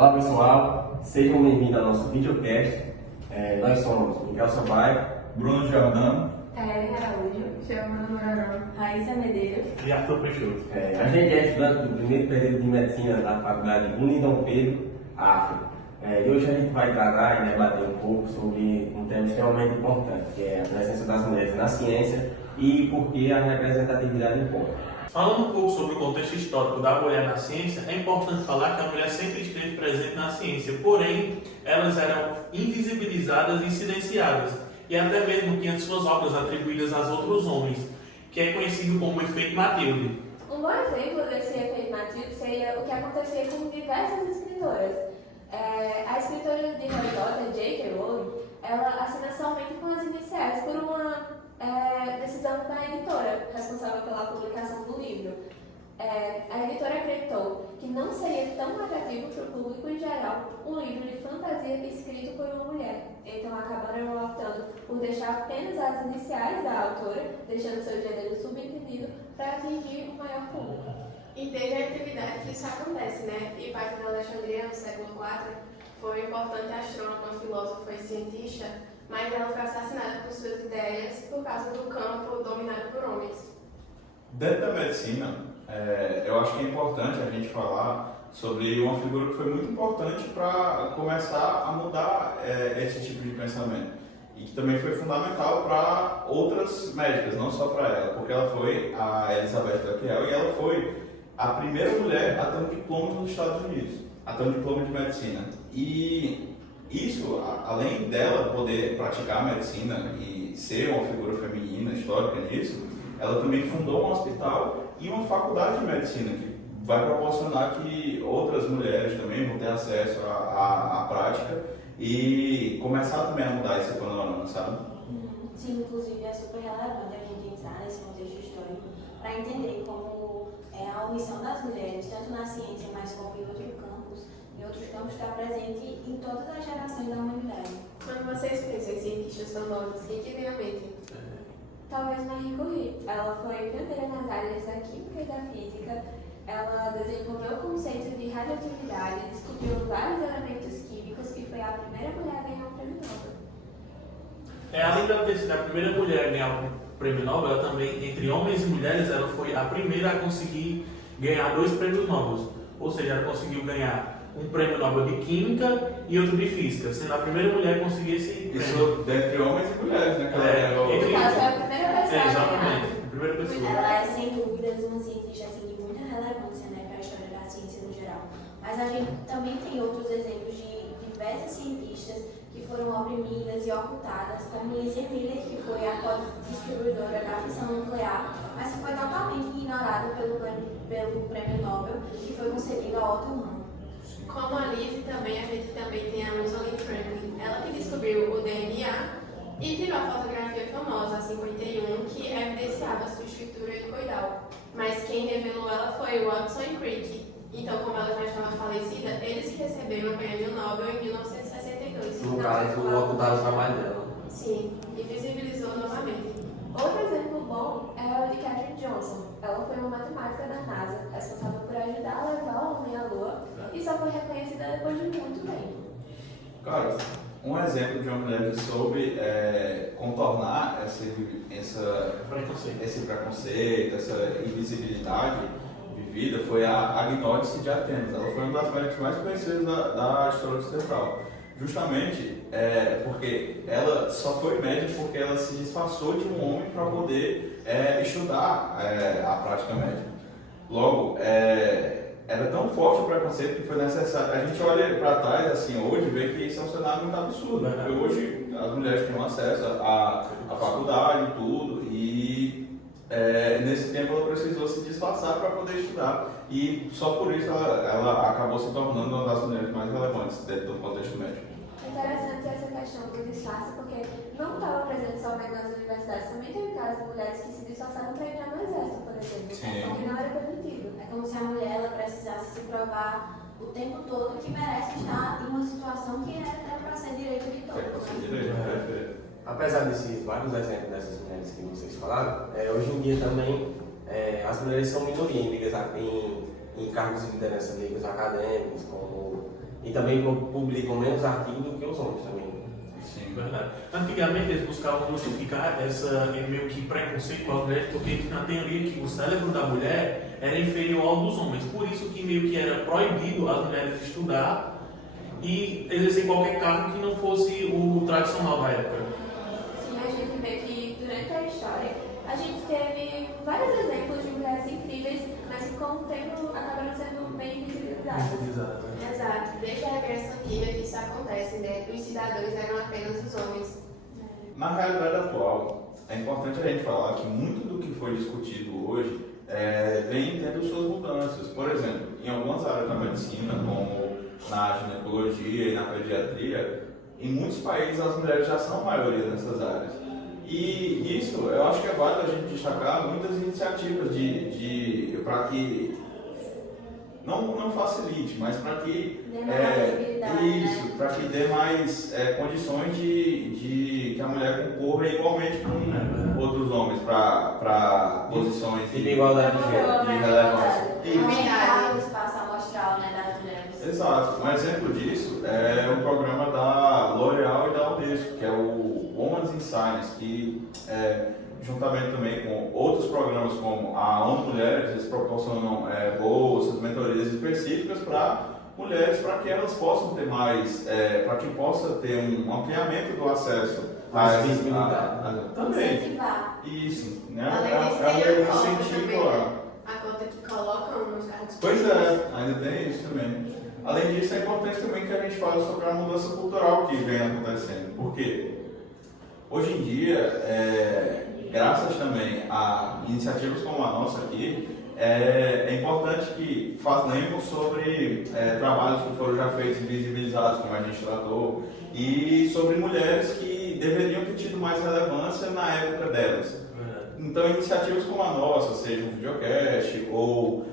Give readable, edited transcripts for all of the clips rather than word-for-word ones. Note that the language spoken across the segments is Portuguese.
Olá pessoal, sejam bem-vindos ao nosso videocast. Nós somos Miguel Sampaio, Bruno Giordano, Kaelen Araújo, Giovana Mourão, Raíssa Medeiros e Arthur Peixoto. A gente é estudante do primeiro período de medicina da Faculdade Unidom Pedro, África. E hoje a gente vai tratar e debater um pouco sobre um tema extremamente importante, que é a presença das mulheres na ciência e por que a representatividade importa. Falando um pouco sobre o contexto histórico da mulher na ciência, é importante falar que a mulher sempre esteve presente na ciência, porém, elas eram invisibilizadas e silenciadas, e até mesmo tinham suas obras atribuídas aos outros homens, que é conhecido como efeito Matilde. Um bom exemplo desse efeito Matilde seria o que acontecia com diversas escritoras. A escritora de Harry Potter, J.K. Rowling, ela assina somente com as iniciais por uma decisão da editora responsável pela publicação do livro. A editora acreditou que não seria tão atrativo para o público em geral um livro de fantasia escrito por uma mulher. Então acabaram optando por deixar apenas as iniciais da autora, deixando seu gênero subentendido para atingir o maior público. E desde a atividade que isso acontece, né? Hipátia de Alexandria, no século IV, foi um importante astrônoma, filósofo e cientista, mas ela foi assassinada por suas ideias por causa do campo dominado por homens. Dentro da medicina, eu acho que é importante a gente falar sobre uma figura que foi muito importante para começar a mudar esse tipo de pensamento e que também foi fundamental para outras médicas, não só para ela, porque ela foi a Elizabeth Becquerel e ela foi a primeira mulher a ter um diploma nos Estados Unidos, a ter um diploma de medicina. E isso, além dela poder praticar a medicina e ser uma figura feminina histórica nisso, ela também fundou um hospital e uma faculdade de medicina que vai proporcionar que outras mulheres também vão ter acesso à prática e começar também a mudar esse panorama, sabe? Sim, inclusive é super relevante a gente entrar nesse contexto histórico para entender como a omissão das mulheres, tanto na ciência, mas como em outros campos, está presente em todas as gerações da humanidade. Quando vocês pensam em cientistas famosos, quem que vem à mente? Talvez Marie Curie. Ela foi pioneira nas áreas da química e da física. Ela desenvolveu o conceito de radioatividade, descobriu vários elementos químicos e foi a primeira mulher a ganhar um prêmio Nobel. Além de ela ter sido a primeira mulher a ganhar o prêmio Nobel, ela também, entre homens e mulheres, ela foi a primeira a conseguir ganhar 2 prêmios Nobel. Ou seja, ela conseguiu ganhar um prêmio Nobel de Química e outro de Física, sendo a primeira mulher a conseguir esse prêmio. Isso dentre homens e mulheres, né? No caso, é a primeira pessoa a ganhar. Exatamente, a primeira pessoa. Ela é, sem dúvidas, uma cientista de muita relevância, para a história da ciência no geral. Mas a gente também tem outros exemplos de diversas cientistas que foram oprimidas e ocultadas, como Lizzie Miller, que foi a co-distribuidora da fissão nuclear, mas que foi totalmente ignorada pelo prêmio Nobel, que foi concedido a Otto Hahn. Como a Lizzie, a gente também tem a Rosalind Franklin. Ela que descobriu o DNA e tirou a fotografia famosa, a 51, que evidenciava sua estrutura helicoidal. Mas quem revelou ela foi Watson e Crick. Então, como ela já estava falecida, eles receberam o prêmio Nobel em 1962. No caso, ocultaram o trabalho dela. Sim, e visibilizou novamente. Outro exemplo bom é o de Katherine Johnson. Ela foi uma matemática da NASA, responsável por ajudar a levar o homem à Lua e só foi reconhecida depois de muito tempo. Cara, um exemplo de uma mulher que soube contornar esse preconceito, essa invisibilidade vivida foi a Agnódice de Atenas. Ela foi uma das médicas mais conhecidas da história ocidental. Justamente porque ela só foi médica porque ela se disfarçou de um homem para poder estudar a prática médica. Logo, era tão forte o preconceito que foi necessário. A gente olha para trás assim hoje e vê que isso é um cenário muito absurdo, porque hoje as mulheres têm acesso à faculdade e tudo, e nesse tempo ela precisou se disfarçar para poder estudar, e só por isso ela acabou se tornando uma das mulheres mais relevantes dentro do contexto médico. É interessante essa questão do disfarce, porque não estava presente somente nas universidades, também teve casos de mulheres que se disfarçaram para entrar no exército, por exemplo, porque não era permitido. É como se a mulher ela precisasse se provar o tempo todo que merece estar em uma situação que é para ser direito de todos. Apesar desses vários exemplos dessas mulheres que vocês falaram, hoje em dia também as mulheres são minoria em cargos de liderança em livros acadêmicos, como E também publicam menos artigos do que os homens também. Sim. Verdade. Antigamente eles buscavam justificar essa meio que preconceito com as mulheres, porque tinha a teoria que o cérebro da mulher era inferior ao dos homens. Por isso que meio que era proibido as mulheres estudar e exercer qualquer cargo que não fosse o tradicional da época. Sim, a gente vê que durante a história a gente teve vários exemplos de mulheres incríveis, mas que com o tempo acabaram sendo bem invisibilizadas. Exato. Exato. Desde a Grécia Antiga que isso acontece, né? Os cidadãos eram apenas os homens. Na realidade atual, é importante a gente falar que muito do que foi discutido hoje vem tendo suas mudanças. Por exemplo, em algumas áreas da medicina, como na ginecologia e na pediatria, em muitos países as mulheres já são a maioria nessas áreas. E isso, eu acho que é válido a gente destacar muitas iniciativas para que não facilite, mas para que Dê mais visibilidade, isso, né? para que dê mais condições de que a mulher concorra igualmente com outros homens para posições Tipo igualdade de gênero. de relevância. Aumentar o espaço amostral, né, das mulheres. Exato. Um exemplo disso é o programa da L'Oréal e da Unesco, que é o Women's in Science, que juntamente também com outros programas como a ONU Mulheres, eles proporcionam bolsas, mentorias específicas para mulheres, para que elas possam ter mais, para que possa ter um ampliamento do acesso Mais visibilidade. também. Incentivar. Isso, né? Além disso, É tem um a cota incentivo também, a... né? A cota que colocam nos cargos Pois é, ainda tem isso também. Além disso, é importante também que a gente fale sobre a mudança cultural que vem acontecendo. Porque hoje em dia, graças também a iniciativas como a nossa aqui, é importante que falemos sobre trabalhos que foram já feitos e visibilizados, como a gente tratou, e sobre mulheres que deveriam ter tido mais relevância na época delas. Então, iniciativas como a nossa, seja um videocast ou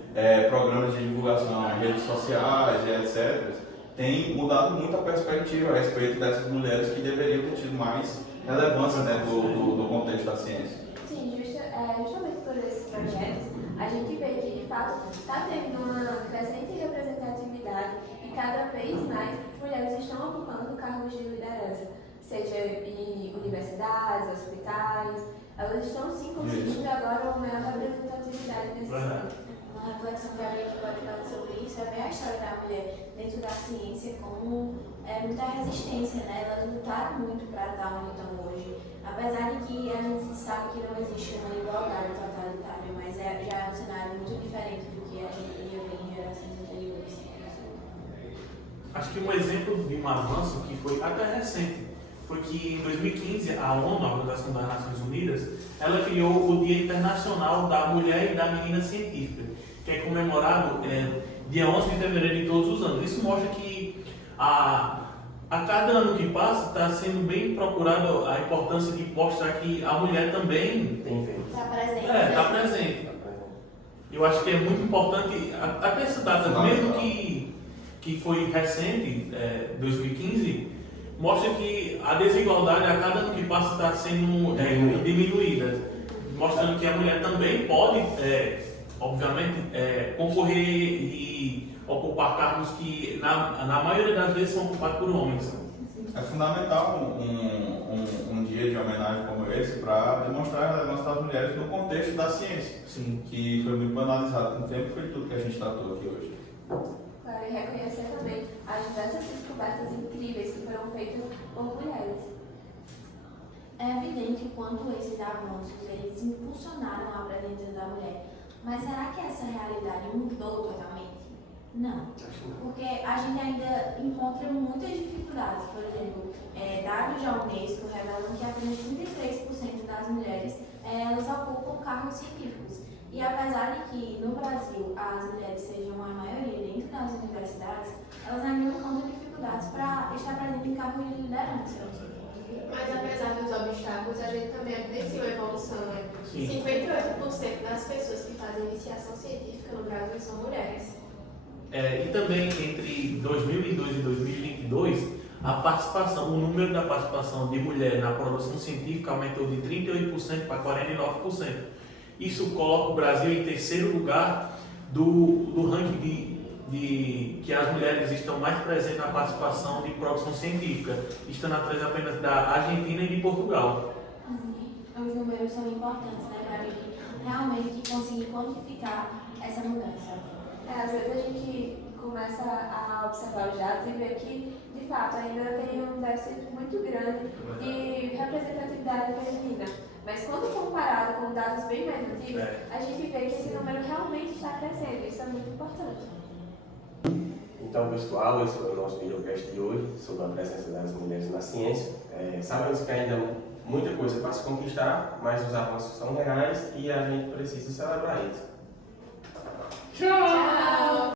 programas de divulgação em redes sociais e etc., tem mudado muito a perspectiva a respeito dessas mulheres que deveriam ter tido mais relevância dentro do contexto da ciência. Sim, justamente por esses projetos, a gente vê que de fato está tendo uma crescente representatividade e cada vez mais mulheres estão ocupando cargos de liderança, seja em universidades, hospitais, elas estão sim conseguindo agora uma maior representatividade nesse campo. Uma reflexão que a gente pode fazer sobre isso é ver a história da mulher dentro da ciência como muita resistência, né? Elas lutaram muito para estar onde estão hoje. Apesar de que a gente sabe que não existe uma igualdade totalitária, mas já é um cenário muito diferente do que a gente ia ver em gerações anteriores. Acho que um exemplo de um avanço que foi até recente foi que em 2015 a ONU, a Organização das Nações Unidas, ela criou o Dia Internacional da Mulher e da Menina Científica, que é comemorado dia 11 de fevereiro de todos os anos. Isso mostra que a cada ano que passa está sendo bem procurado a importância de mostrar que a mulher também Tem feito. Está presente. está presente. Eu acho que é muito importante, até essa data, mesmo que foi recente, 2015, mostra que a desigualdade a cada ano que passa está sendo diminuída, mostrando que a mulher também pode, obviamente, concorrer e ocupar cargos que na maioria das vezes são ocupados por homens. É fundamental um dia de homenagem como esse para demonstrar a relevância das mulheres no contexto da ciência, Sim. que foi muito banalizado com o tempo, foi tudo que a gente tratou aqui hoje. Claro, e reconhecer também as diversas descobertas incríveis que foram feitas por mulheres. É evidente o quanto esses avanços eles impulsionaram a presença da mulher. Mas será que essa realidade mudou totalmente? Não. Porque a gente ainda encontra muitas dificuldades. Por exemplo, dados da Unesco revelam que apenas 33% das mulheres elas ocupam cargos científicos. E apesar de que no Brasil as mulheres sejam a maioria dentro das universidades, elas ainda encontram dificuldades para estar presentes em cargos de liderança. Mas apesar dos obstáculos, a gente também evidenciou a evolução, né? Sim. 58% das pessoas que fazem iniciação científica no Brasil são mulheres. E também entre 2002 e 2022, a participação, o número da participação de mulher na produção científica aumentou de 38% para 49%. Isso coloca o Brasil em terceiro lugar do ranking de que as mulheres estão mais presentes na participação de produção científica, estando atrás apenas da Argentina e de Portugal. Os números são importantes, né, para a gente realmente conseguir quantificar essa mudança. Às vezes a gente começa a observar os dados e ver que, de fato, ainda tem um déficit muito grande de representatividade feminina. Mas quando comparado com dados bem mais antigos, a gente vê que esse número realmente está crescendo. Isso é muito importante. Então, pessoal, esse foi o nosso videocast de hoje sobre a presença das mulheres na ciência. Sabemos que ainda há muita coisa para se conquistar, mas os avanços são reais e a gente precisa celebrar isso. Tchau!